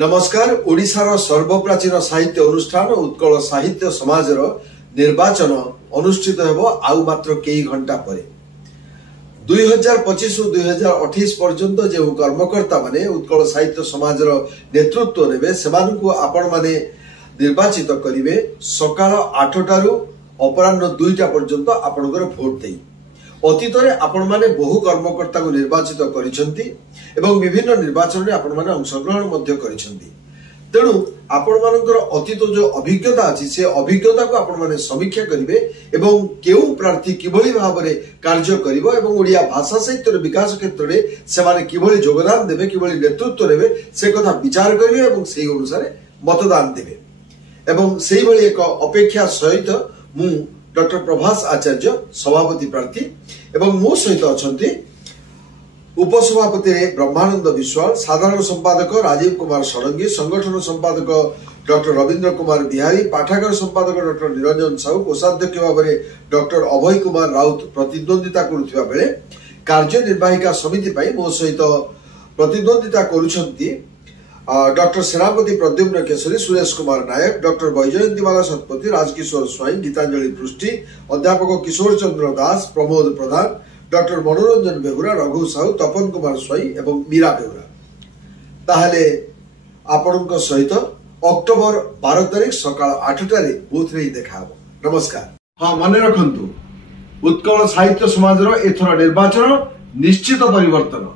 नमस्कार। ओडिशार सर्वप्राचीन साहित्य अनुष्ठान उत्कल साहित्य समाजर निर्वाचन अनुष्ठित हेबो आउ मात्र कई घंटा परे 2025 रु 2028 पर्यंत जो कर्मकर्ता माने उत्कल साहित्य समाजर नेतृत्व नेबे सेमानकु आपण माने निर्वाचित करिवे सकाळ 8टा रु अपराह्न 2टा पर्यंत आपणकर भोट देई। अतीत रे आपण माने बहु कर्मकर्ता को निर्वाचित करिसंती एवं विभिन्न निर्वाचन रे आपण माने अंशग्रहण मध्य करिसंती। तेणु आपण मानकर अतीत जो अभिज्ञता अछि से अभिज्ञता को आपण माने समीक्षा करिवे एवं केउ प्रार्थी किभली भाबरे कार्य करिवो एवं ओडिया भाषा साहित्य विकास क्षेत्र रे से माने किभली योगदान देबे किभली नेतृत्व नेबे से कथा विचार करिवे एवं सेही अनुसार मतदान देबे एवं सेही भली एक अपेक्षा सहित मु डॉक्टर प्रभास आचार्य सभापति प्रार्थी एवं मो सहित अछंती उपसभापति ब्रह्मानंद विश्वाल, साधारण संपादक राजीव कुमार षडंगी, संगठन संपादक डॉक्टर रविंद्र कुमार बिहारी, पाठागार संपादक डॉक्टर निरंजन साहू, कोषाध्यक्ष भाव में डॉक्टर अभय कुमार राउत प्रतिद्वंदिता करुथिबा बेले कार्यनिर्वाहिका समिति पई मो सहित प्रतिद्वंदिता करुछंती डॉक्टर सेनापति प्रद्युम्न केशरी, सुरेश कुमार नायक, डॉक्टर वैजयंतीमाला शतपथी, राजकिशोर स्वाई, गीतांजलि पृष्टि, अध्यापक किशोर चंद्र दास, प्रमोद प्रधान, डॉक्टर मनोरंजन बेहुरा, रघु साहू, तपन कुमार स्वाई एवं मीरा बेहुरा। ताहले आपणक सहित अक्टोबर 12 तारिख सकाळ 8टा रे बूथ रे देखा हबो। नमस्कार। हां, मने रखंतु उत्कल साहित्य समाजर एथर निर्वाचन निश्चित परिवर्तन।